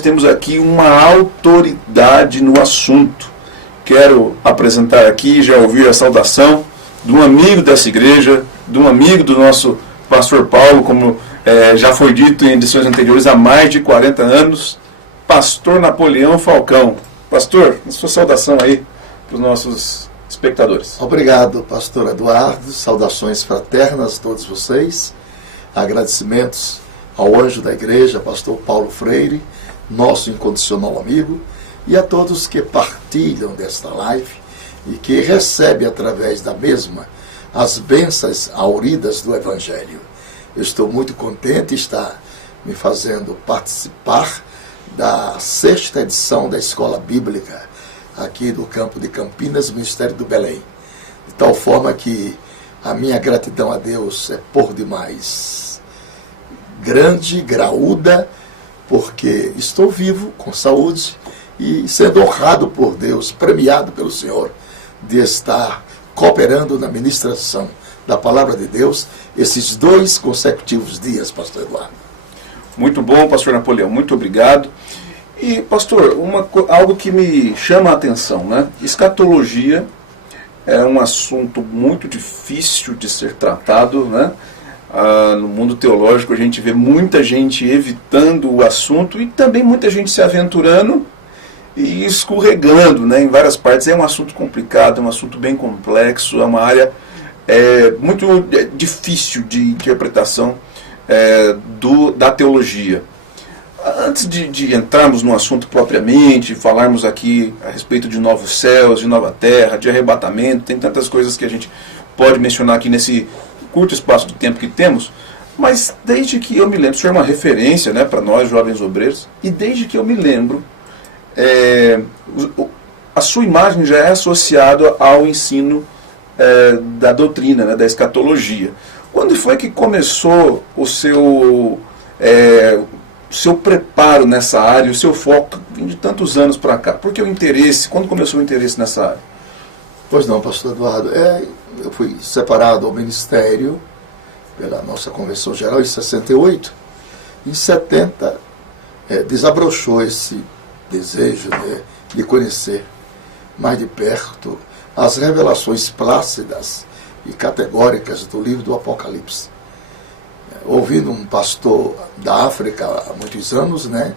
temos aqui uma autoridade no assunto. Quero apresentar aqui, já ouvi a saudação de um amigo dessa igreja, de um amigo do nosso pastor Paulo, como já foi dito em edições anteriores, há mais de 40 anos, pastor Napoleão Falcão. Pastor, sua saudação aí para os nossos espectadores. Obrigado, pastor Eduardo, saudações fraternas a todos vocês, agradecimentos ao anjo da igreja, pastor Paulo Freire, nosso incondicional amigo, e a todos que partilham desta live e que recebem através da mesma as bênçãos auridas do Evangelho. Eu estou muito contente de estar me fazendo participar da 6ª edição da Escola Bíblica aqui do campo de Campinas, Ministério do Belém. De tal forma que a minha gratidão a Deus é por demais grande, graúda, porque estou vivo, com saúde, e sendo honrado por Deus, premiado pelo Senhor, de estar cooperando na ministração da Palavra de Deus esses 2 consecutivos dias, pastor Eduardo. Muito bom, pastor Napoleão, muito obrigado. E, pastor, algo que me chama a atenção, né? Escatologia é um assunto muito difícil de ser tratado, né? No mundo teológico a gente vê muita gente evitando o assunto e também muita gente se aventurando e escorregando, né, em várias partes. É um assunto complicado, é um assunto bem complexo, é uma área muito difícil de interpretação da teologia. Antes de entrarmos no assunto propriamente, falarmos aqui a respeito de novos céus, de nova terra, de arrebatamento, tem tantas coisas que a gente pode mencionar aqui nesse curto espaço de tempo que temos, mas desde que eu me lembro, o senhor é uma referência, né, para nós jovens obreiros, e desde que eu me lembro, a sua imagem já é associada ao ensino da doutrina, né, da escatologia. Quando foi que começou o seu preparo nessa área, o seu foco de tantos anos para cá? Por que o interesse? Quando começou o interesse nessa área? Pois não, pastor Eduardo. Eu fui separado ao ministério pela nossa Convenção Geral em 68. Em 70, desabrochou esse desejo de conhecer mais de perto as revelações plácidas e categóricas do livro do Apocalipse. Ouvindo um pastor da África há muitos anos, né,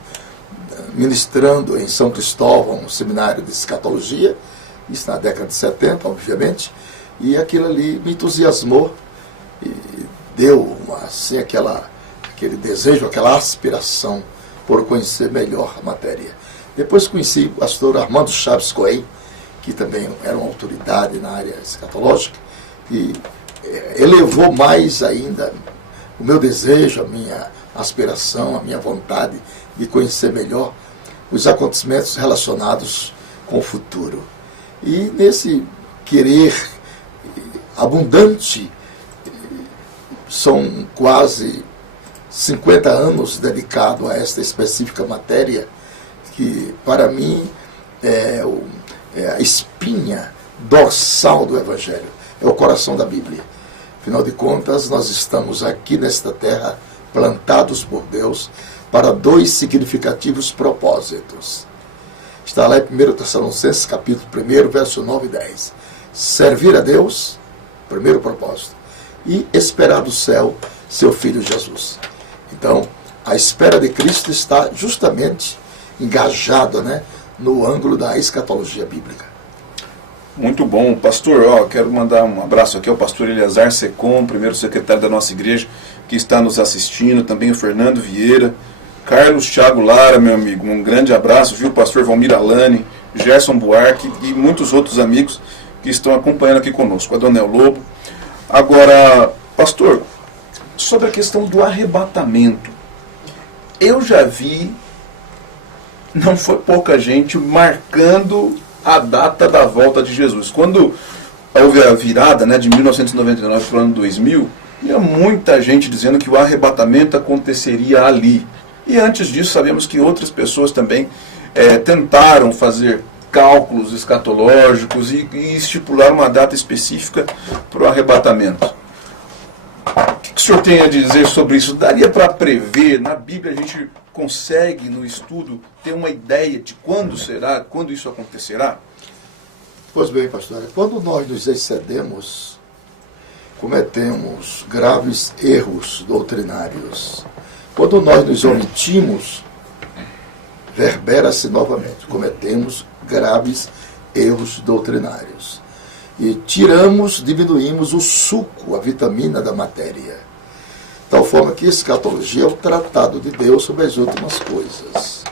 ministrando em São Cristóvão, um seminário de escatologia, isso na década de 70, obviamente, e aquilo ali me entusiasmou e deu assim, aquele desejo, aquela aspiração por conhecer melhor a matéria. Depois conheci o pastor Armando Chaves Cohen, que também era uma autoridade na área escatológica, e elevou mais ainda o meu desejo, a minha aspiração, a minha vontade de conhecer melhor os acontecimentos relacionados com o futuro. E nesse querer abundante, são quase 50 anos dedicado a esta específica matéria, que para mim é a espinha dorsal do Evangelho, é o coração da Bíblia. Afinal de contas, nós estamos aqui nesta terra, plantados por Deus, para 2 significativos propósitos. Está lá em 1 Tessalonicenses, capítulo 1, verso 9 e 10. Servir a Deus, primeiro propósito, e esperar do céu seu Filho Jesus. Então, a espera de Cristo está justamente engajada, né, no ângulo da escatologia bíblica. Muito bom, pastor. Quero mandar um abraço aqui ao pastor Eleazar Secom, primeiro secretário da nossa igreja, que está nos assistindo, também o Fernando Vieira, Carlos Thiago Lara, meu amigo, um grande abraço, viu, pastor Valmir Alane, Gerson Buarque e muitos outros amigos que estão acompanhando aqui conosco, a Donel Lobo. Agora, pastor, sobre a questão do arrebatamento, eu já vi, não foi pouca gente marcando a data da volta de Jesus. Quando houve a virada, né, de 1999 para o ano 2000, tinha muita gente dizendo que o arrebatamento aconteceria ali. E antes disso, sabemos que outras pessoas também tentaram fazer cálculos escatológicos e estipular uma data específica para o arrebatamento. O que o senhor tem a dizer sobre isso? Daria para prever? Na Bíblia a gente consegue, no estudo, ter uma ideia de quando será, quando isso acontecerá? Pois bem, pastor, quando nós nos excedemos, cometemos graves erros doutrinários. Quando nós nos omitimos, verbera-se novamente, cometemos graves erros doutrinários. E diminuímos o suco, a vitamina da matéria. De tal forma que escatologia é o tratado de Deus sobre as últimas coisas.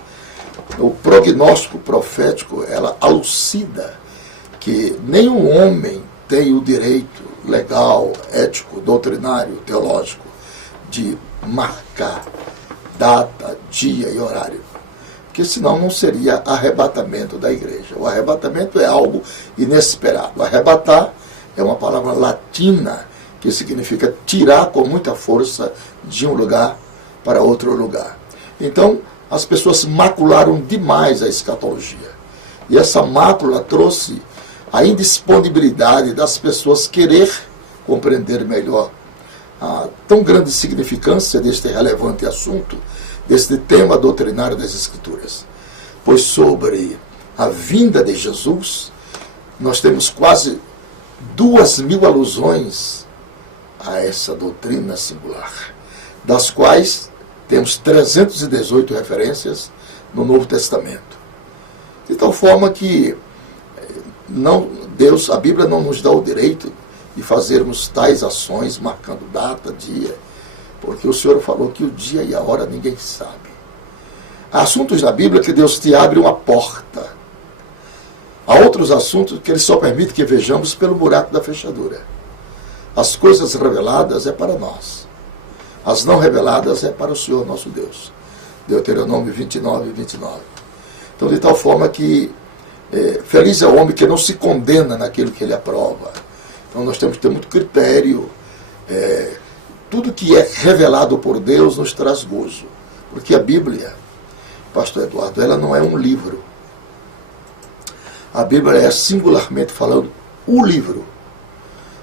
O prognóstico profético, ela elucida que nenhum homem tem o direito legal, ético, doutrinário, teológico, de marcar data, dia e horário. Porque senão não seria arrebatamento da igreja. O arrebatamento é algo inesperado. Arrebatar é uma palavra latina que significa tirar com muita força de um lugar para outro lugar. Então, as pessoas macularam demais a escatologia. E essa mácula trouxe a indisponibilidade das pessoas querer compreender melhor a tão grande significância deste relevante assunto, deste tema doutrinário das Escrituras. Pois sobre a vinda de Jesus, nós temos quase 2.000 alusões a essa doutrina singular, das quais temos 318 referências no Novo Testamento. De tal forma que a Bíblia não nos dá o direito de fazermos tais ações, marcando data, dia, porque o Senhor falou que o dia e a hora ninguém sabe. Há assuntos na Bíblia que Deus te abre uma porta. Há outros assuntos que Ele só permite que vejamos pelo buraco da fechadura. As coisas reveladas é para nós. As não reveladas é para o Senhor nosso Deus. Deuteronômio 29, 29. Então, de tal forma que feliz é o homem que não se condena naquilo que ele aprova. Então, nós temos que ter muito critério. Tudo que é revelado por Deus nos traz gozo. Porque a Bíblia, pastor Eduardo, ela não é um livro. A Bíblia é, singularmente falando, o livro.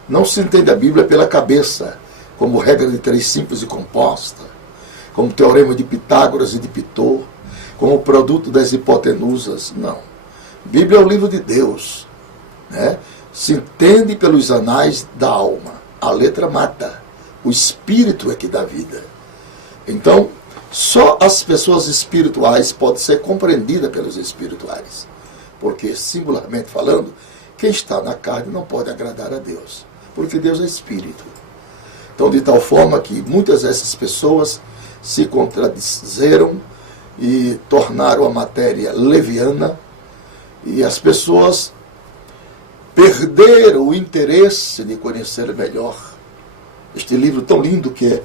Não se entende a Bíblia pela cabeça, como regra de 3 simples e composta, como teorema de Pitágoras e de Pitot, como produto das hipotenusas. Não. Bíblia é o livro de Deus. Né? Se entende pelos anais da alma. A letra mata. O espírito é que dá vida. Então, só as pessoas espirituais podem ser compreendidas pelos espirituais. Porque, singularmente falando, quem está na carne não pode agradar a Deus. Porque Deus é espírito. Então, de tal forma que muitas dessas pessoas se contradizeram e tornaram a matéria leviana, e as pessoas perderam o interesse de conhecer melhor este livro tão lindo que é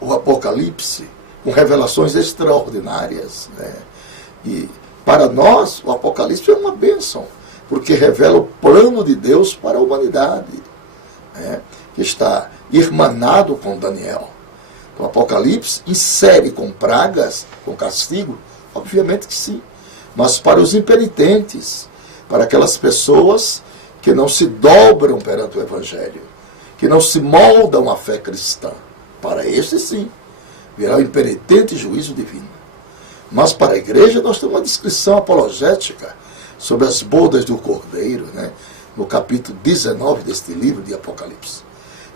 o Apocalipse, com revelações extraordinárias. Né? E para nós, o Apocalipse é uma bênção, porque revela o plano de Deus para a humanidade, né? Que está irmanado com Daniel. O Apocalipse insere com pragas, com castigo? Obviamente que sim. Mas para os impenitentes, para aquelas pessoas que não se dobram perante o Evangelho, que não se moldam à fé cristã, para estes sim, virá o impenitente juízo divino. Mas para a igreja nós temos uma descrição apologética sobre as bodas do Cordeiro, né? No capítulo 19 deste livro de Apocalipse.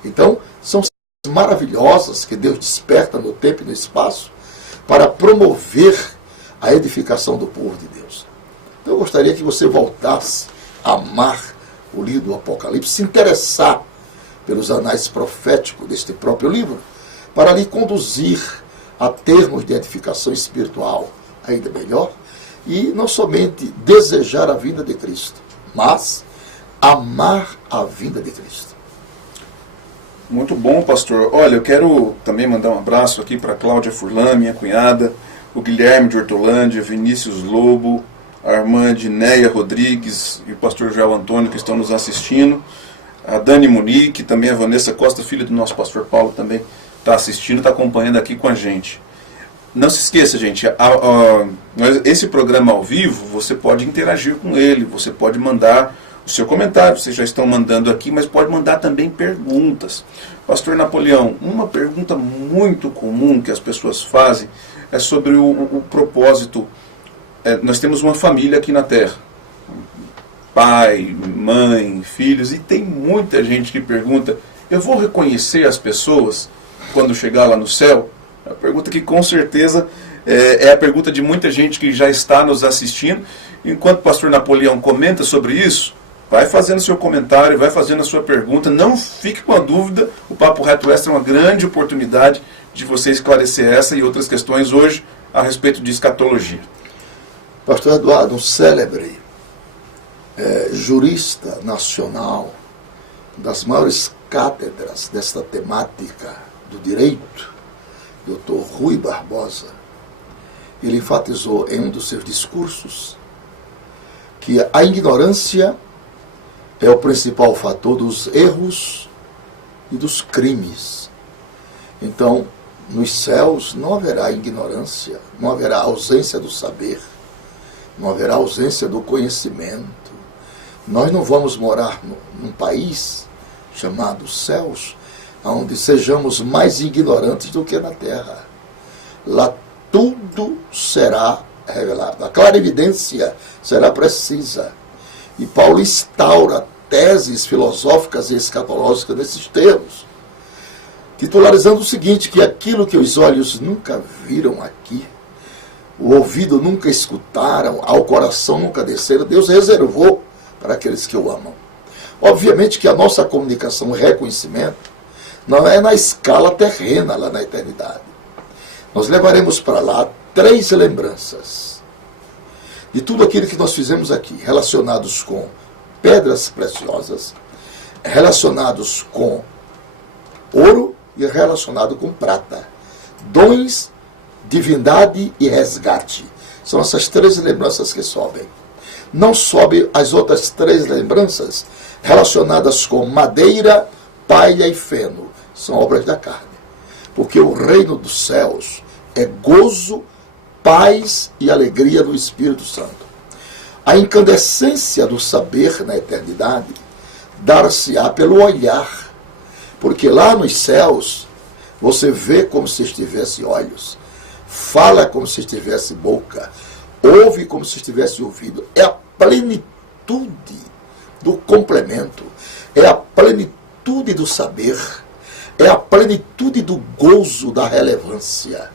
Então, são maravilhosas que Deus desperta no tempo e no espaço para promover a edificação do povo de Deus. Então, eu gostaria que você voltasse a amar o livro do Apocalipse, se interessar pelos anais proféticos deste próprio livro, para lhe conduzir a termos de edificação espiritual ainda melhor, e não somente desejar a vinda de Cristo, mas amar a vinda de Cristo. Muito bom, pastor. Olha, eu quero também mandar um abraço aqui para Cláudia Furlan, minha cunhada, o Guilherme de Hortolândia, Vinícius Lobo, a irmã Dinéia Rodrigues e o pastor Joel Antônio, que estão nos assistindo, a Dani Munique, também a Vanessa Costa, filha do nosso pastor Paulo, também está assistindo, está acompanhando aqui com a gente. Não se esqueça, gente, esse programa ao vivo, você pode interagir com ele, você pode mandar o seu comentário, vocês já estão mandando aqui, mas pode mandar também perguntas. Pastor Napoleão, uma pergunta muito comum que as pessoas fazem é sobre o propósito. Nós temos uma família aqui na Terra, pai, mãe, filhos, e tem muita gente que pergunta, eu vou reconhecer as pessoas quando chegar lá no céu? É uma pergunta que com certeza é a pergunta de muita gente que já está nos assistindo. Enquanto o pastor Napoleão comenta sobre isso, vai fazendo seu comentário, vai fazendo a sua pergunta, não fique com a dúvida, o Papo Reto Extra é uma grande oportunidade de você esclarecer essa e outras questões hoje a respeito de escatologia. Pastor Eduardo, um célebre jurista nacional, das maiores cátedras desta temática do direito, Dr. Rui Barbosa, ele enfatizou em um dos seus discursos que a ignorância é o principal fator dos erros e dos crimes. Então, nos céus não haverá ignorância, não haverá ausência do saber, não haverá ausência do conhecimento. Nós não vamos morar num país chamado céus, onde sejamos mais ignorantes do que na terra. Lá tudo será revelado. A clarividência será precisa. E Paulo instaura teses filosóficas e escatológicas nesses termos, titularizando o seguinte, que aquilo que os olhos nunca viram aqui, o ouvido nunca escutaram, ao coração nunca desceram, Deus reservou para aqueles que o amam. Obviamente que a nossa comunicação e reconhecimento não é na escala terrena, lá na eternidade. Nós levaremos para lá 3 lembranças de tudo aquilo que nós fizemos aqui, relacionados com pedras preciosas, relacionados com ouro e relacionado com prata. Dons, divindade e resgate. São essas 3 lembranças que sobem. Não sobe as outras 3 lembranças relacionadas com madeira, palha e feno. São obras da carne. Porque o reino dos céus é gozo, paz e alegria do Espírito Santo. A incandescência do saber na eternidade dar-se-á pelo olhar. Porque lá nos céus você vê como se estivesse olhos, fala como se estivesse boca, ouve como se estivesse ouvido. É a plenitude do complemento, é a plenitude do saber, é a plenitude do gozo da relevância.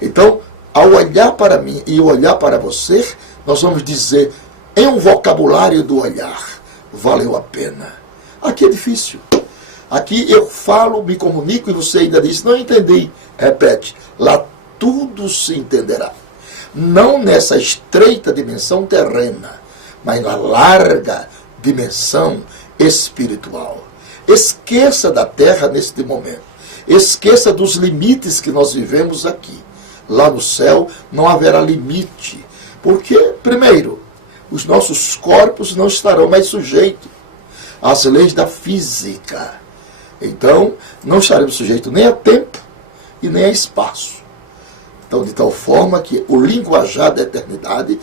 Então, ao olhar para mim e olhar para você, nós vamos dizer, em um vocabulário do olhar, valeu a pena. Aqui é difícil. Aqui eu falo, me comunico e você ainda diz, não entendi. Repete, lá tudo se entenderá. Não nessa estreita dimensão terrena, mas na larga dimensão espiritual. Esqueça da terra neste momento. Esqueça dos limites que nós vivemos aqui. Lá no céu não haverá limite. Porque, primeiro, os nossos corpos não estarão mais sujeitos às leis da física. Então, não estaremos sujeitos nem a tempo e nem a espaço. Então, de tal forma que o linguajar da eternidade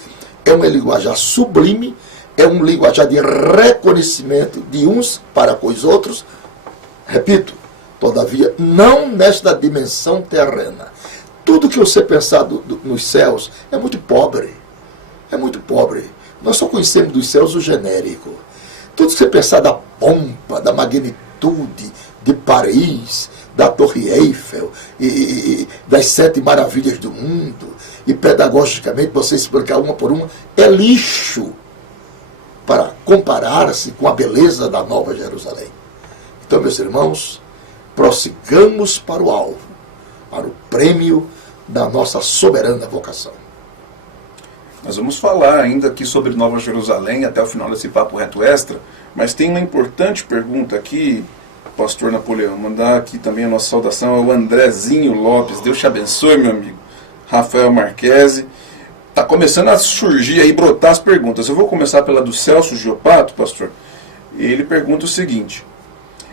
é um linguajar sublime, é um linguajar de reconhecimento de uns para com os outros. Repito, todavia, não nesta dimensão terrena. Tudo que você pensar nos céus é muito pobre. É muito pobre. Nós só conhecemos dos céus o genérico. Tudo que você pensar da pompa, da magnitude de Paris, da Torre Eiffel e das 7 maravilhas do mundo, e pedagogicamente você explicar uma por uma, é lixo para comparar-se com a beleza da Nova Jerusalém. Então, meus irmãos, prossigamos para o alvo, para o prêmio da nossa soberana vocação. Nós vamos falar ainda aqui sobre Nova Jerusalém até o final desse Papo Reto Extra, mas tem uma importante pergunta aqui, pastor Napoleão. Mandar aqui também a nossa saudação ao Andrezinho Lopes. Deus te abençoe, meu amigo. Rafael Marquese. Está começando a surgir aí, brotar as perguntas. Eu vou começar pela do Celso Giopato, pastor. Ele pergunta o seguinte.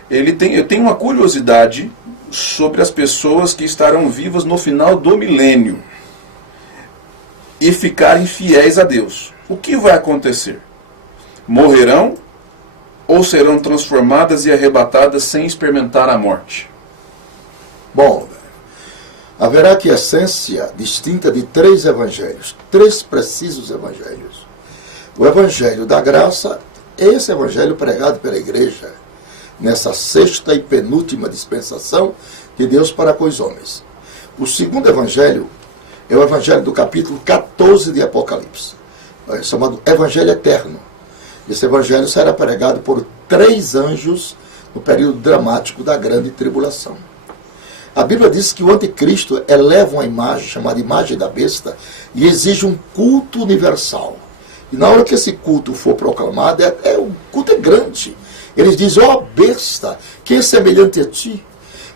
Eu tenho uma curiosidade sobre as pessoas que estarão vivas no final do milênio e ficarem fiéis a Deus. O que vai acontecer? Morrerão ou serão transformadas e arrebatadas sem experimentar a morte? Bom, haverá aqui essência distinta de 3 evangelhos, 3 precisos evangelhos. O evangelho da graça, esse evangelho pregado pela igreja, nessa 6ª e penúltima dispensação de Deus para com os homens. O segundo evangelho é o evangelho do capítulo 14 de Apocalipse, chamado Evangelho Eterno. Esse evangelho será pregado por 3 anjos no período dramático da grande tribulação. A Bíblia diz que o anticristo eleva uma imagem, chamada imagem da besta, e exige um culto universal. E na hora que esse culto for proclamado, o culto é grande. Eles dizem, ó besta, quem é semelhante a ti?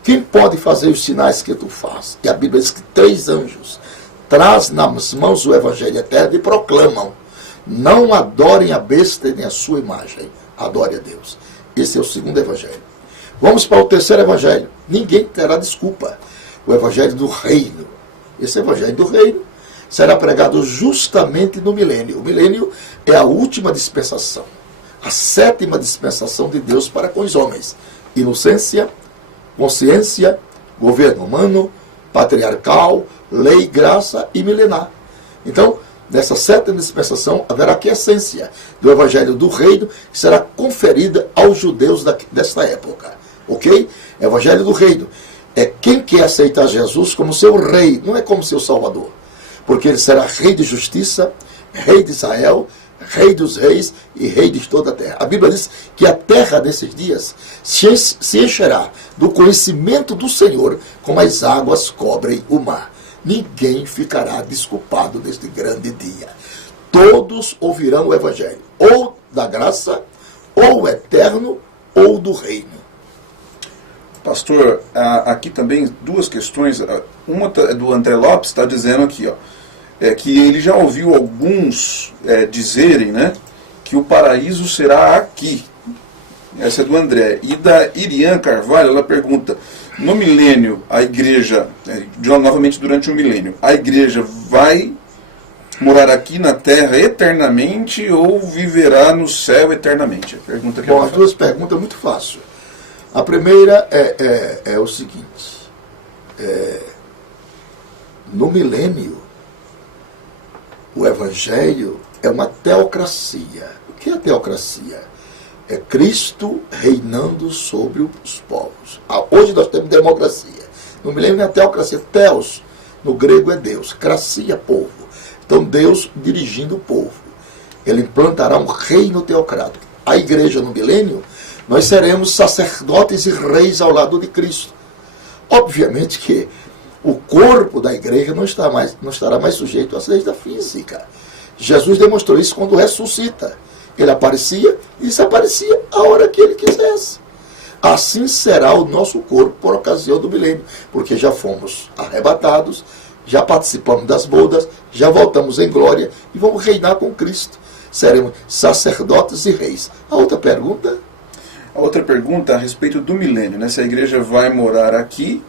Quem pode fazer os sinais que tu fazes? E a Bíblia diz que 3 anjos trazem nas mãos o evangelho eterno e proclamam, não adorem a besta nem a sua imagem, adore a Deus. Esse é o segundo evangelho. Vamos para o terceiro evangelho. Ninguém terá desculpa. O evangelho do reino. Esse evangelho do reino será pregado justamente no milênio. O milênio é a última dispensação. A 7ª dispensação de Deus para com os homens. Inocência, consciência, governo humano, patriarcal, lei, graça e milenar. Então, nessa 7ª dispensação, haverá aqui a essência do evangelho do reino que será conferida aos judeus desta época. Ok? Evangelho do reino. É quem quer aceitar Jesus como seu rei, não é como seu salvador. Porque ele será rei de justiça, rei de Israel, rei dos reis e rei de toda a terra. A Bíblia diz que a terra desses dias se encherá do conhecimento do Senhor, como as águas cobrem o mar. Ninguém ficará desculpado deste grande dia. Todos ouvirão o evangelho, ou da graça, ou eterno, ou do reino. Pastor, aqui também 2 questões. Uma do André Lopes está dizendo aqui, que ele já ouviu alguns dizerem, né, que o paraíso será aqui. Essa é do André. E da Irian Carvalho, ela pergunta, no milênio, a igreja, novamente durante o milênio, a igreja vai morar aqui na terra eternamente ou viverá no céu eternamente? A pergunta que Bom, as 2 perguntas muito fácil. A primeira é o seguinte, no milênio, o evangelho é uma teocracia. O que é teocracia? É Cristo reinando sobre os povos. Hoje nós temos democracia. No milênio é teocracia. Theos, no grego é Deus. Cracia, povo. Então Deus dirigindo o povo. Ele implantará um reino teocrático. A igreja no milênio, nós seremos sacerdotes e reis ao lado de Cristo. Obviamente que o corpo da igreja não estará mais sujeito às leis da física. Jesus demonstrou isso quando ressuscita. Ele aparecia e desaparecia a hora que ele quisesse. Assim será o nosso corpo por ocasião do milênio, porque já fomos arrebatados, já participamos das bodas, já voltamos em glória e vamos reinar com Cristo. Seremos sacerdotes e reis. A outra pergunta? A outra pergunta a respeito do milênio, né? Se a igreja vai morar aqui,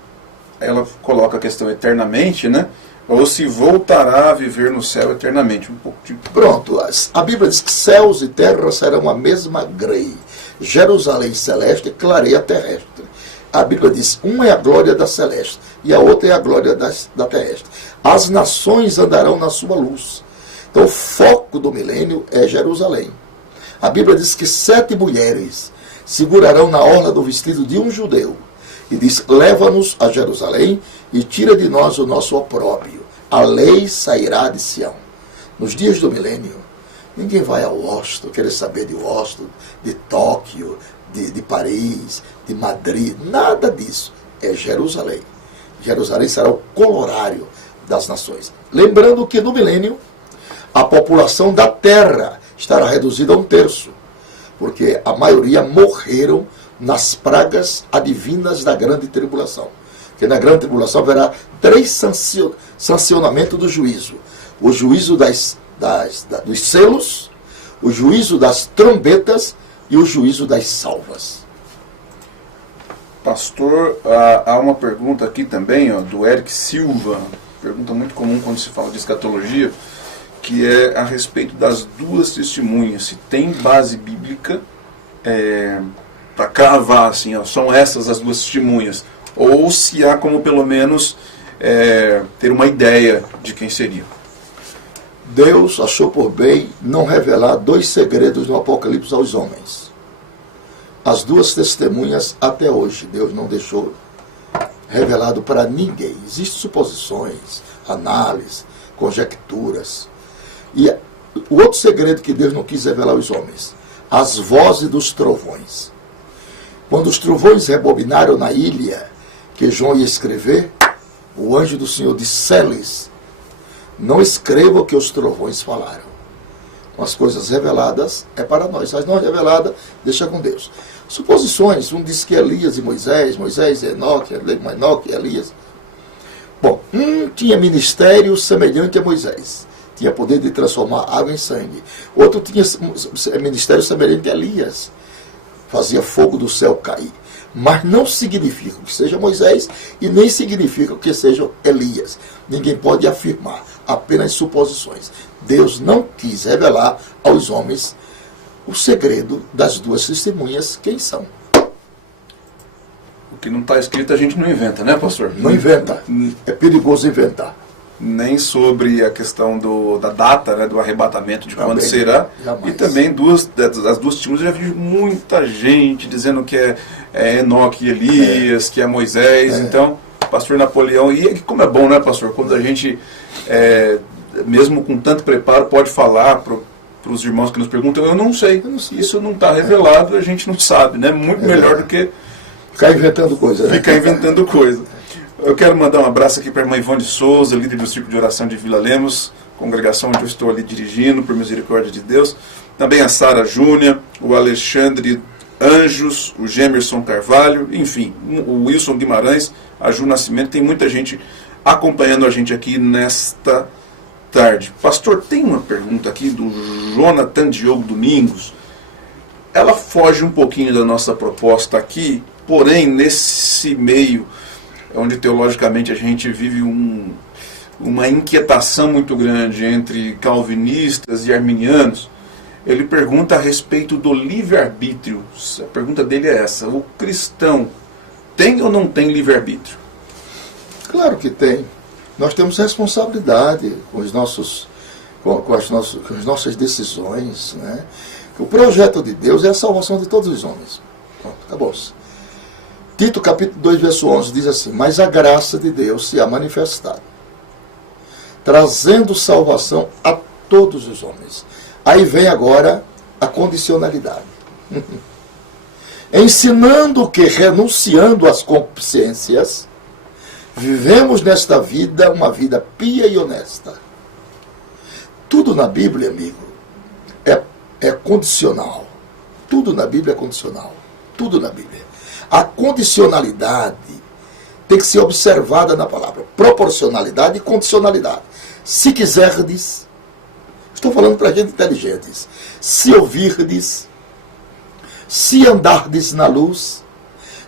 ela coloca a questão eternamente, né? Ou se voltará a viver no céu eternamente. Um pouco de... Pronto, a Bíblia diz que céus e terra serão a mesma grei. Jerusalém celeste e clareia terrestre. A Bíblia diz, uma é a glória da celeste e a outra é a glória da terrestre. As nações andarão na sua luz. Então o foco do milênio é Jerusalém. A Bíblia diz que 7 mulheres segurarão na orla do vestido de um judeu. E diz, leva-nos a Jerusalém e tira de nós o nosso opróbrio. A lei sairá de Sião. Nos dias do milênio, ninguém vai a Washington, querer saber de Washington, de Tóquio, de Paris, de Madrid. Nada disso. É Jerusalém. Jerusalém será o colorário das nações. Lembrando que no milênio, a população da terra estará reduzida a 1/3. Porque a maioria morreram nas pragas adivinhas da grande tribulação. Porque na grande tribulação haverá 3 sancionamentos do juízo. O juízo dos selos, o juízo das trombetas e o juízo das salvas. Pastor, há uma pergunta aqui também, do Eric Silva, pergunta muito comum quando se fala de escatologia, que é a respeito das 2 testemunhas, se tem base bíblica para cravar assim, ó, são essas as duas testemunhas, ou se há como pelo menos ter uma ideia de quem seria. Deus achou por bem não revelar 2 segredos no Apocalipse aos homens. As 2 testemunhas até hoje Deus não deixou revelado para ninguém. Existem suposições, análises, conjecturas. E o outro segredo que Deus não quis revelar aos homens: as vozes dos trovões. Quando os trovões rebobinaram na ilha que João ia escrever, o anjo do Senhor disse: Celes, não escreva o que os trovões falaram. As coisas reveladas é para nós, as não reveladas deixa com Deus. Suposições, um diz que Elias e Moisés, Moisés e Enoque e Elias. Bom, um tinha ministério semelhante a Moisés, tinha poder de transformar água em sangue. Outro tinha ministério semelhante a Elias, fazia fogo do céu cair. Mas não significa que seja Moisés e nem significa que seja Elias. Ninguém pode afirmar, apenas suposições. Deus não quis revelar aos homens o segredo das 2 testemunhas, quem são. O que não está escrito a gente não inventa, né, pastor? Não inventa. É perigoso inventar. Nem sobre a questão da data, né, do arrebatamento, de Também, quando será. jamais. E também as 2 testemunhas, eu já vi muita gente dizendo que é Enoque e Elias, que é Moisés. Então, pastor Napoleão, e como é bom, né, pastor, quando a gente, mesmo com tanto preparo, pode falar para os irmãos que nos perguntam: eu não sei. Isso não está revelado, a gente não sabe, né? Muito melhor do que ficar inventando coisa. Né? Ficar inventando coisa. Eu quero mandar um abraço aqui para a irmã Ivone Souza, líder do Círculo de Oração de Vila Lemos, congregação onde eu estou ali dirigindo, por misericórdia de Deus. Também a Sara Júnior, o Alexandre Anjos, o Gemerson Carvalho, enfim, o Wilson Guimarães, a Ju Nascimento. Tem muita gente acompanhando a gente aqui nesta tarde. Pastor, tem uma pergunta aqui do Jonathan Diogo Domingos. Ela foge um pouquinho da nossa proposta aqui, porém, nesse meio onde teologicamente a gente vive uma inquietação muito grande entre calvinistas e arminianos, ele pergunta a respeito do livre-arbítrio. A pergunta dele é essa: o cristão tem ou não tem livre-arbítrio? Claro que tem. Nós temos responsabilidade com as nossas decisões, né? O projeto de Deus é a salvação de todos os homens. Pronto, acabou-se. Tito capítulo 2, verso 11 diz assim: mas a graça de Deus se há manifestado, trazendo salvação a todos os homens. Aí vem agora a condicionalidade. Ensinando que, renunciando às concupiscências, vivemos nesta vida uma vida pia e honesta. Tudo na Bíblia, amigo, é condicional. Tudo na Bíblia é condicional. Tudo na Bíblia. A condicionalidade tem que ser observada na palavra. Proporcionalidade e condicionalidade. Se quiserdes, estou falando para gente inteligente, se ouvirdes, se andardes na luz,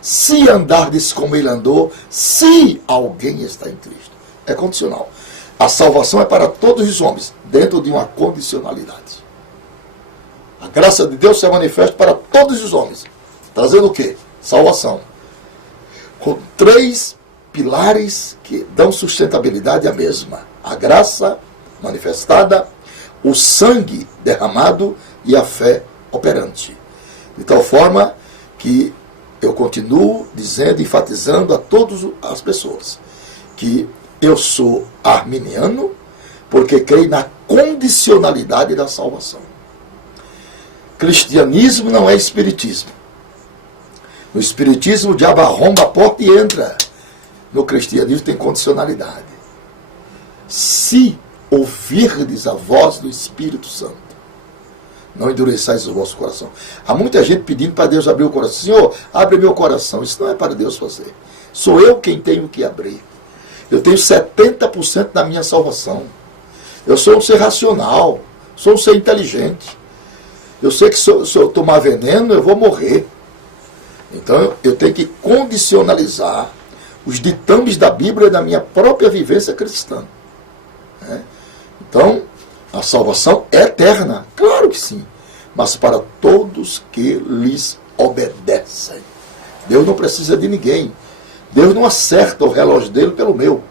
se andardes como ele andou, se alguém está em Cristo. É condicional. A salvação é para todos os homens, dentro de uma condicionalidade. A graça de Deus se manifesta para todos os homens, trazendo o quê? Salvação. Com 3 pilares que dão sustentabilidade à mesma: a graça manifestada, o sangue derramado e a fé operante. De tal forma que eu continuo dizendo, enfatizando a todas as pessoas, que eu sou arminiano porque creio na condicionalidade da salvação. Cristianismo não é espiritismo. No espiritismo o diabo arromba a porta e entra. No cristianismo tem condicionalidade. Se ouvirdes a voz do Espírito Santo, não endureçais o vosso coração. Há muita gente pedindo para Deus abrir o coração. Senhor, abre meu coração. Isso não é para Deus fazer. Sou eu quem tenho que abrir. Eu tenho 70% da minha salvação. Eu sou um ser racional. Sou um ser inteligente. Eu sei que se eu tomar veneno, eu vou morrer. Então eu tenho que condicionalizar os ditames da Bíblia na minha própria vivência cristã. Então, a salvação é eterna. Claro que sim. mas para todos que lhes obedecem. Deus não precisa de ninguém. Deus não acerta o relógio dele pelo meu.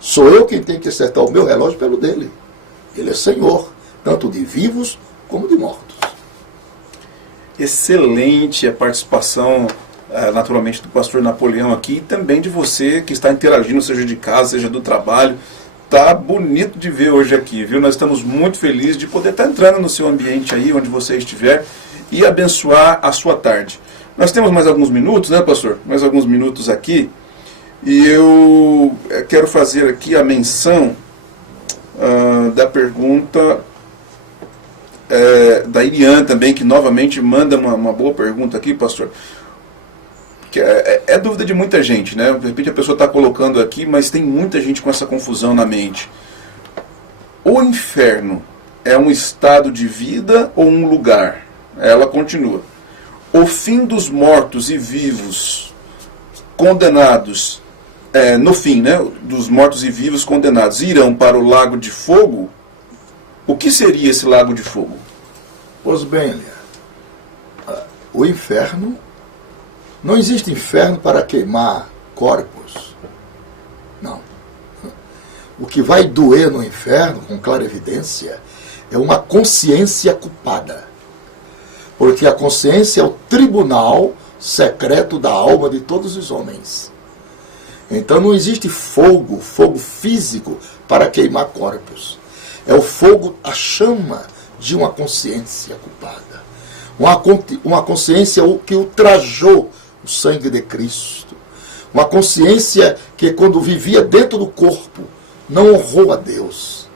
Sou eu quem tem que acertar o meu relógio pelo dele. Ele é Senhor, tanto de vivos como de mortos. Excelente a participação, naturalmente, do pastor Napoleão aqui, e também de você que está interagindo, seja de casa, seja do trabalho. Tá bonito de ver hoje aqui, viu? Nós estamos muito felizes de poder estar entrando no seu ambiente aí, onde você estiver, e abençoar a sua tarde. Nós temos mais alguns minutos, né, pastor? Mais alguns minutos aqui. E eu quero fazer aqui a menção da pergunta da Irian também, que novamente manda uma boa pergunta aqui, pastor. Que é dúvida de muita gente, né? De repente a pessoa está colocando aqui, mas tem muita gente com essa confusão na mente. O inferno é um estado de vida ou um lugar? Ela continua. O fim dos mortos e vivos condenados, no fim, né, dos mortos e vivos condenados, irão para o lago de fogo? O que seria esse lago de fogo? Pois bem, o inferno, não existe inferno para queimar corpos. Não. O que vai doer no inferno, com clara evidência, é uma consciência culpada. Porque a consciência é o tribunal secreto da alma de todos os homens. Então não existe fogo físico para queimar corpos. É o fogo, a chama de uma consciência culpada. Uma consciência que ultrajou o sangue de Cristo. Uma consciência que, quando vivia dentro do corpo, não honrou a Deus.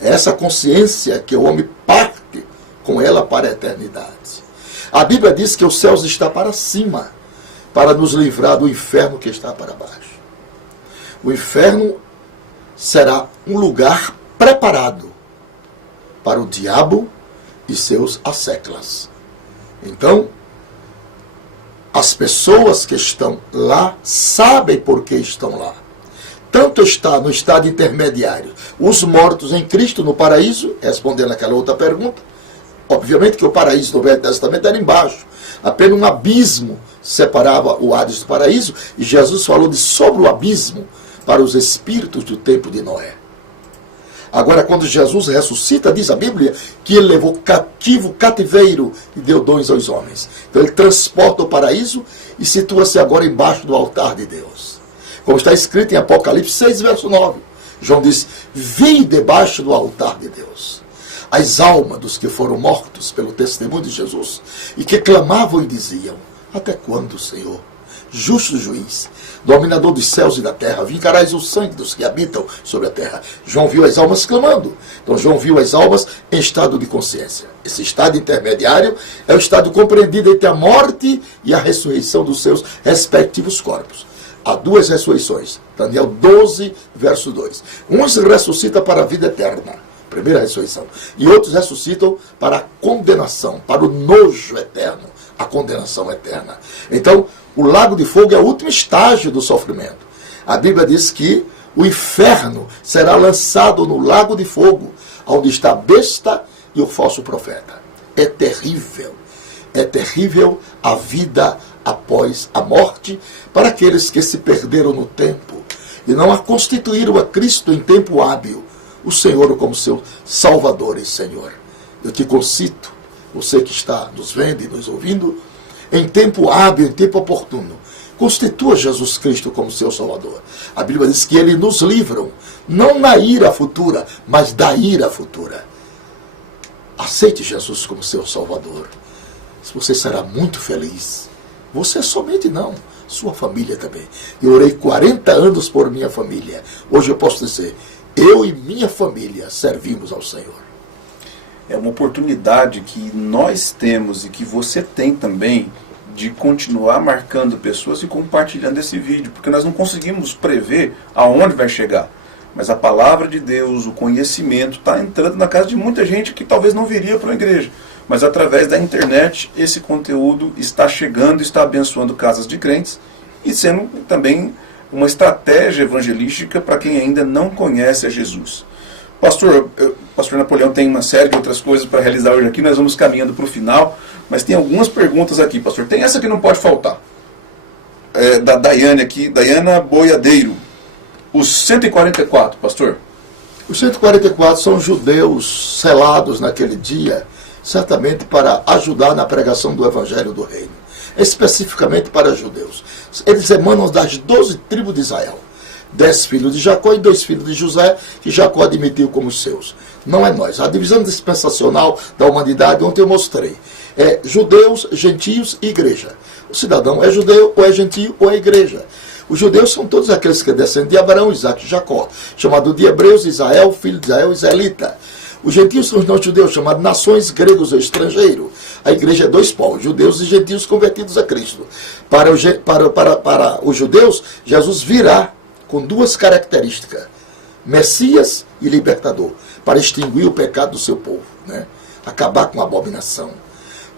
É essa consciência que o homem parte com ela para a eternidade. A Bíblia diz que os céus estão para cima, para nos livrar do inferno que está para baixo. O inferno será um lugar preparado para o diabo e seus asseclas. Então, as pessoas que estão lá sabem por que estão lá. Tanto está no estado intermediário, os mortos em Cristo no paraíso, respondendo aquela outra pergunta. Obviamente que o paraíso no Velho Testamento era embaixo. Apenas um abismo separava o Hades do paraíso, e Jesus falou sobre o abismo para os espíritos do tempo de Noé. Agora, quando Jesus ressuscita, diz a Bíblia que ele levou cativo o cativeiro e deu dons aos homens. Então ele transporta o paraíso e situa-se agora embaixo do altar de Deus. Como está escrito em Apocalipse 6, verso 9. João diz: vi debaixo do altar de Deus as almas dos que foram mortos pelo testemunho de Jesus e que clamavam e diziam: até quando, Senhor, justo juiz, dominador dos céus e da terra, vingarás o sangue dos que habitam sobre a terra? João viu as almas clamando. Então João viu as almas em estado de consciência. Esse estado intermediário é o estado compreendido entre a morte e a ressurreição dos seus respectivos corpos. Há duas ressurreições. Daniel 12, verso 2. Uns ressuscitam para a vida eterna, primeira ressurreição, e outros ressuscitam para a condenação, para o nojo eterno, a condenação eterna. Então, o lago de fogo é o último estágio do sofrimento. A Bíblia diz que o inferno será lançado no lago de fogo, onde está a besta e o falso profeta. É terrível. É terrível a vida após a morte para aqueles que se perderam no tempo e não a constituíram a Cristo em tempo hábil, o Senhor como seu Salvador e Senhor. Eu te concito, você que está nos vendo e nos ouvindo, em tempo hábil, em tempo oportuno, constitua Jesus Cristo como seu Salvador. A Bíblia diz que ele nos livra, não na ira futura, mas da ira futura. Aceite Jesus como seu Salvador. Você será muito feliz. Você somente não, sua família também. Eu orei 40 anos por minha família. Hoje eu posso dizer, eu e minha família servimos ao Senhor. É uma oportunidade que nós temos e que você tem também de continuar marcando pessoas e compartilhando esse vídeo, porque nós não conseguimos prever aonde vai chegar. Mas a palavra de Deus, o conhecimento, está entrando na casa de muita gente que talvez não viria para a igreja. Mas através da internet, esse conteúdo está chegando, está abençoando casas de crentes e sendo também uma estratégia evangelística para quem ainda não conhece a Jesus. Pastor, pastor Napoleão tem uma série de outras coisas para realizar hoje aqui, nós vamos caminhando para o final, mas tem algumas perguntas aqui, pastor. Tem essa que não pode faltar. Da Daiane aqui, Daiana Boiadeiro. Os 144, pastor? Os 144 são judeus selados naquele dia, certamente para ajudar na pregação do Evangelho do Reino. Especificamente para judeus. Eles emanam das 12 tribos de Israel. 10 filhos de Jacó e 2 filhos de José, que Jacó admitiu como seus. Não é nós. A divisão dispensacional da humanidade, ontem eu mostrei, é judeus, gentios e igreja. O cidadão é judeu, ou é gentio, ou é igreja. Os judeus são todos aqueles que descendem de Abraão, Isaac e Jacó, chamado de hebreus, Israel, filho de Israel, israelita. Os gentios são os não-judeus, chamados nações, gregos ou estrangeiro. A igreja é 2 povos, judeus e gentios convertidos a Cristo. Para os judeus, Jesus virá com 2 características, Messias e libertador, para extinguir o pecado do seu povo, né? Acabar com a abominação.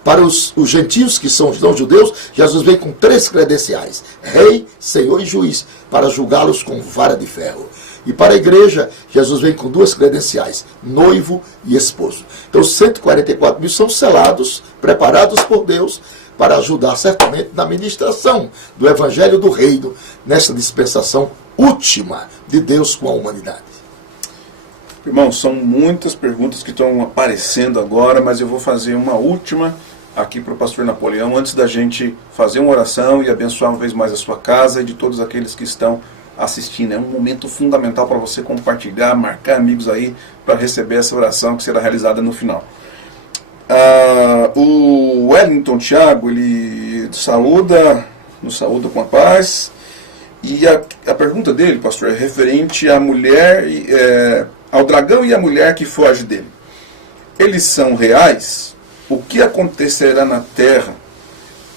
Para os gentios, que são os não-judeus, Jesus vem com 3 credenciais, rei, senhor e juiz, para julgá-los com vara de ferro. E para a igreja, Jesus vem com 2 credenciais, noivo e esposo. Então, os 144 mil são selados, preparados por Deus, para ajudar certamente na ministração do Evangelho do Reino, nessa dispensação última de Deus com a humanidade. Irmãos, são muitas perguntas que estão aparecendo agora, mas eu vou fazer uma última aqui para o pastor Napoleão, antes da gente fazer uma oração e abençoar uma vez mais a sua casa e de todos aqueles que estão assistindo. É um momento fundamental para você compartilhar, marcar amigos aí para receber essa oração que será realizada no final. O Wellington Thiago, ele nos saúda com a paz. E a pergunta dele, pastor, é referente à mulher, ao dragão e à mulher que foge dele. Eles são reais? O que acontecerá na terra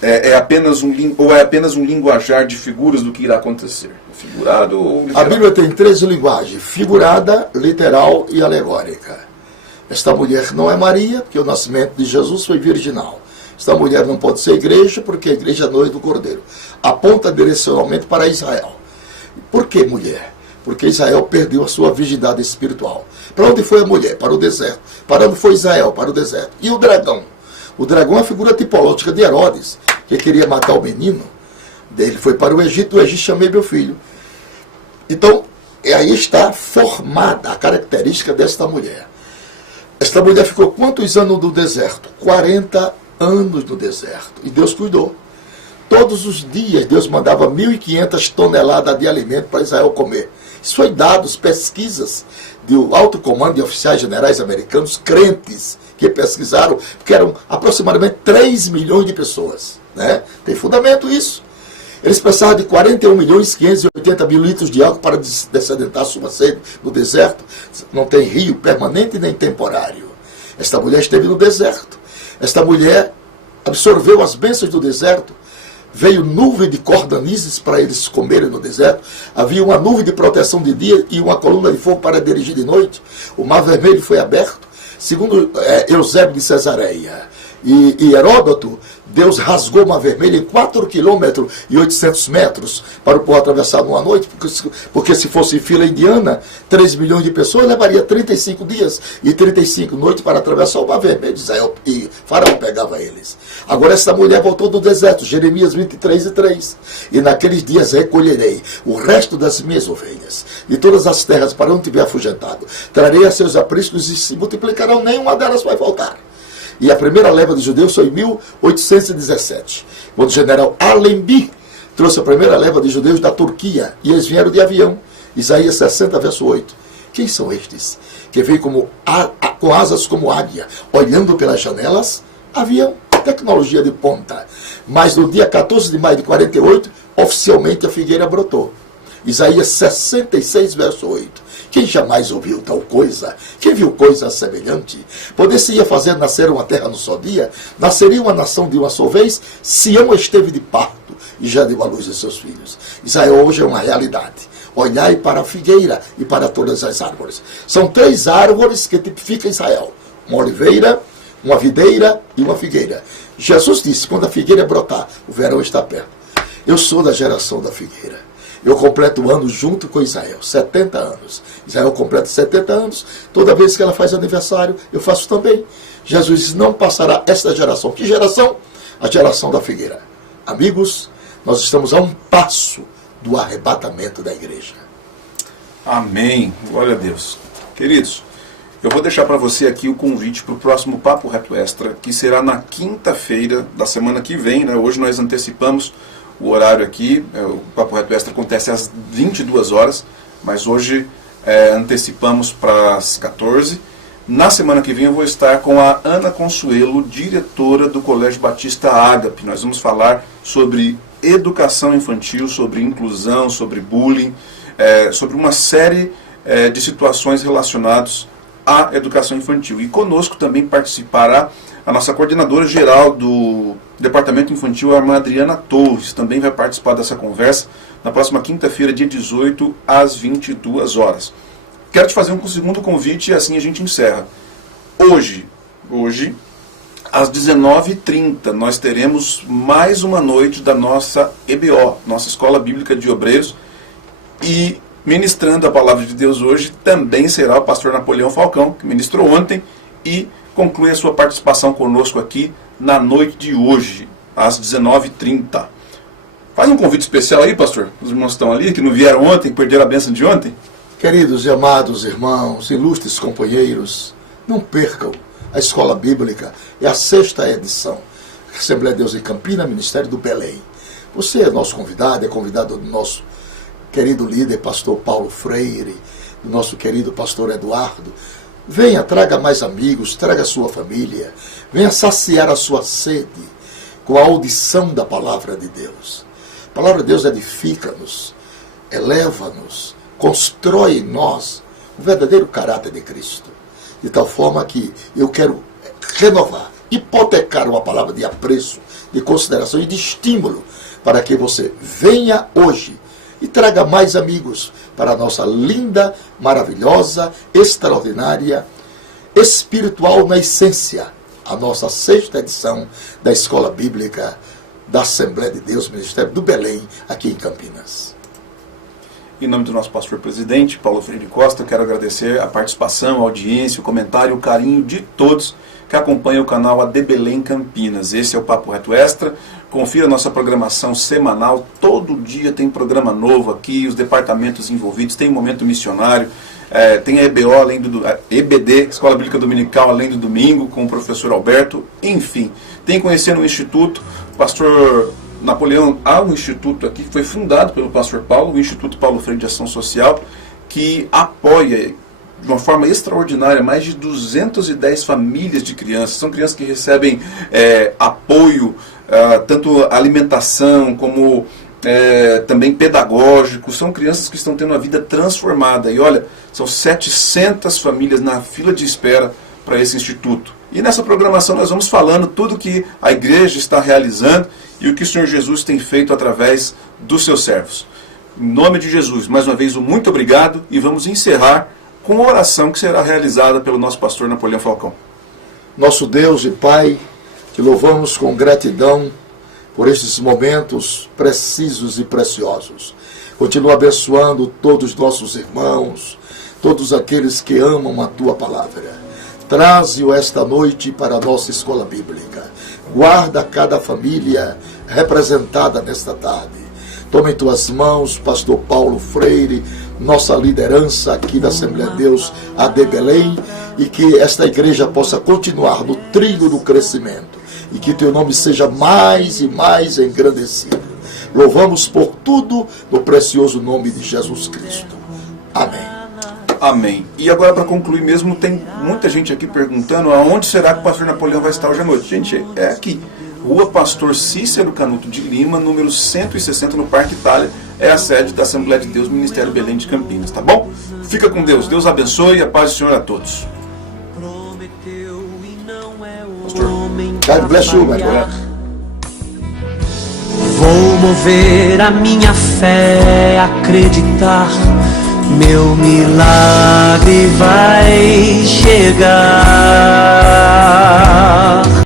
é apenas um linguajar de figuras do que irá acontecer? Figurado ou literal? A Bíblia tem 3 linguagens, figurada, literal e alegórica. Esta mulher não é Maria, porque o nascimento de Jesus foi virginal. Esta mulher não pode ser igreja, porque a igreja é noiva do Cordeiro. Aponta direcionalmente para Israel. Por que mulher? Porque Israel perdeu a sua virgindade espiritual. Para onde foi a mulher? Para o deserto. Para onde foi Israel? Para o deserto. E o dragão? O dragão é a figura tipológica de Herodes, que queria matar o menino. Ele foi para o Egito chamei meu filho. Então, aí está formada a característica desta mulher. Esta mulher ficou quantos anos no deserto? 40 anos no deserto. E Deus cuidou. Todos os dias Deus mandava 1.500 toneladas de alimento para Israel comer. Isso foi dados, pesquisas do alto comando de oficiais generais americanos, crentes, que pesquisaram, porque eram aproximadamente 3 milhões de pessoas. Né? Tem fundamento isso. Eles precisavam de 41 milhões 580 mil litros de água para dessedentar sua sede no deserto. Não tem rio permanente nem temporário. Esta mulher esteve no deserto. Esta mulher absorveu as bênçãos do deserto. Veio nuvem de cordonizes para eles comerem no deserto. Havia uma nuvem de proteção de dia e uma coluna de fogo para dirigir de noite. O Mar Vermelho foi aberto. Segundo Eusébio de Cesareia e Heródoto, Deus rasgou o Mar Vermelho em 4 km e 800 metros para o povo atravessar numa noite, porque se fosse fila indiana, 3 milhões de pessoas, levaria 35 dias e 35 noites para atravessar o Mar Vermelho. Israel e Faraó pegava eles. Agora essa mulher voltou do deserto, Jeremias 23:3. E naqueles dias recolherei o resto das minhas ovelhas de todas as terras para onde tiver afugentado. Trarei a seus apriscos e se multiplicarão, nenhuma delas vai voltar. E a primeira leva de judeus foi em 1817, quando o general Allenby trouxe a primeira leva de judeus da Turquia, e eles vieram de avião. Isaías 60, verso 8. Quem são estes? Que veio com asas como águia, olhando pelas janelas, avião, tecnologia de ponta. Mas no dia 14 de maio de 48, oficialmente a figueira brotou. Isaías 66, verso 8. Quem jamais ouviu tal coisa? Quem viu coisa semelhante? Poder-se-ia fazer nascer uma terra no só dia? Nasceria uma nação de uma só vez? Sião esteve de parto e já deu à luz a seus filhos. Israel hoje é uma realidade. Olhai para a figueira e para todas as árvores. São 3 árvores que tipificam Israel. Uma oliveira, uma videira e uma figueira. Jesus disse, quando a figueira brotar, o verão está perto. Eu sou da geração da figueira. Eu completo o ano junto com Israel, 70 anos. Israel completa 70 anos. Toda vez que ela faz aniversário, eu faço também. Jesus diz, não passará esta geração. Que geração? A geração da figueira. Amigos, nós estamos a um passo do arrebatamento da igreja. Amém. Glória a Deus. Queridos, eu vou deixar para você aqui o convite para o próximo Papo Reto Extra, que será na quinta-feira da semana que vem, né? Hoje nós antecipamos o horário aqui, o Papo Reto Extra acontece às 22 horas, mas hoje antecipamos para as 14. Na semana que vem eu vou estar com a Ana Consuelo, diretora do Colégio Batista Ágape. Nós vamos falar sobre educação infantil, sobre inclusão, sobre bullying, sobre uma série de situações relacionadas à educação infantil. E conosco também participará a nossa coordenadora geral do Departamento Infantil, a irmã Adriana Torres, também vai participar dessa conversa na próxima quinta-feira, dia 18, às 22 horas. Quero te fazer um segundo convite e assim a gente encerra. Hoje às 19h30, nós teremos mais uma noite da nossa EBO, nossa Escola Bíblica de Obreiros, e ministrando a palavra de Deus hoje também será o pastor Napoleão Falcão, que ministrou ontem e conclui a sua participação conosco aqui na noite de hoje, às 19h30. Faz um convite especial aí, pastor. Os irmãos estão ali, que não vieram ontem, perderam a bênção de ontem. Queridos e amados irmãos, ilustres companheiros, não percam a Escola Bíblica, é a 6ª edição. Assembleia de Deus em Campinas, Ministério do Belém. Você é nosso convidado, é convidado do nosso querido líder, pastor Paulo Freire, do nosso querido pastor Eduardo. Venha, traga mais amigos, traga a sua família, venha saciar a sua sede com a audição da palavra de Deus. A palavra de Deus edifica-nos, eleva-nos, constrói em nós o verdadeiro caráter de Cristo. De tal forma que eu quero renovar, hipotecar uma palavra de apreço, de consideração e de estímulo para que você venha hoje e traga mais amigos para a nossa linda, maravilhosa, extraordinária, espiritual na essência, a nossa 6ª edição da Escola Bíblica da Assembleia de Deus, Ministério do Belém, aqui em Campinas. Em nome do nosso pastor presidente, Paulo Freire Costa, eu quero agradecer a participação, a audiência, o comentário, o carinho de todos que acompanham o canal AD Belém Campinas. Esse é o Papo Reto Extra. Confira a nossa programação semanal. Todo dia tem programa novo aqui, os departamentos envolvidos, tem o Momento Missionário, tem a EBO, além do EBD, Escola Bíblica Dominical, além do domingo, com o professor Alberto. Enfim, tem Conhecendo o Instituto, pastor Napoleão, há um instituto aqui que foi fundado pelo pastor Paulo, o Instituto Paulo Freire de Ação Social, que apoia de uma forma extraordinária mais de 210 famílias de crianças. São crianças que recebem apoio, tanto alimentação como também pedagógico. São crianças que estão tendo a vida transformada. E olha, são 700 famílias na fila de espera para esse instituto. E nessa programação nós vamos falando tudo que a igreja está realizando e o que o Senhor Jesus tem feito através dos seus servos. Em nome de Jesus, mais uma vez, um muito obrigado e vamos encerrar com uma oração que será realizada pelo nosso pastor Napoleão Falcão. Nosso Deus e Pai, te louvamos com gratidão por estes momentos precisos e preciosos. Continua abençoando todos os nossos irmãos, todos aqueles que amam a Tua palavra. Traze-o esta noite para a nossa escola bíblica. Guarda cada família representada nesta tarde. Toma em Tuas mãos, pastor Paulo Freire, nossa liderança aqui da Assembleia de Deus AD Belém, e que esta igreja possa continuar no trilho do crescimento, e que Teu nome seja mais e mais engrandecido. Louvamos por tudo no precioso nome de Jesus Cristo. Amém. Amém. E agora, para concluir mesmo, tem muita gente aqui perguntando aonde será que o pastor Napoleão vai estar hoje à noite. Gente, é aqui, Rua Pastor Cícero Canuto de Lima, número 160, no Parque Itália. É a sede da Assembleia de Deus, Ministério Belém de Campinas, tá bom? Fica com Deus. Deus abençoe e a paz do Senhor a todos. Pastor. God bless you, my brother. Vou mover a minha fé, acreditar, meu milagre vai chegar.